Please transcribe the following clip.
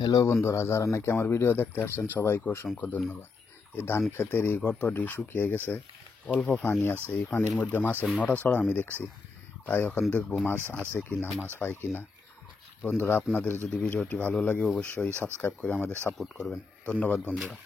Hello বন্ধুরা, যারা নাকি আমার ভিডিও দেখতে আসছেন সবাইকে অসংখ্য ধন্যবাদ। এই ধান ক্ষেতের এই গর্তটি শুকিয়ে গেছে, অল্প পানি আছে। এই পানির মধ্যে মাছের নড়াচড়া আমি দেখছি, তাই এখন দেখবো মাছ আছে কি না, মাছ পাই কি না। বন্ধুরা, আপনাদের যদি ভিডিওটি ভালো লাগে অবশ্যই সাবস্ক্রাইব করে আমাদের সাপোর্ট করবেন। ধন্যবাদ বন্ধুরা।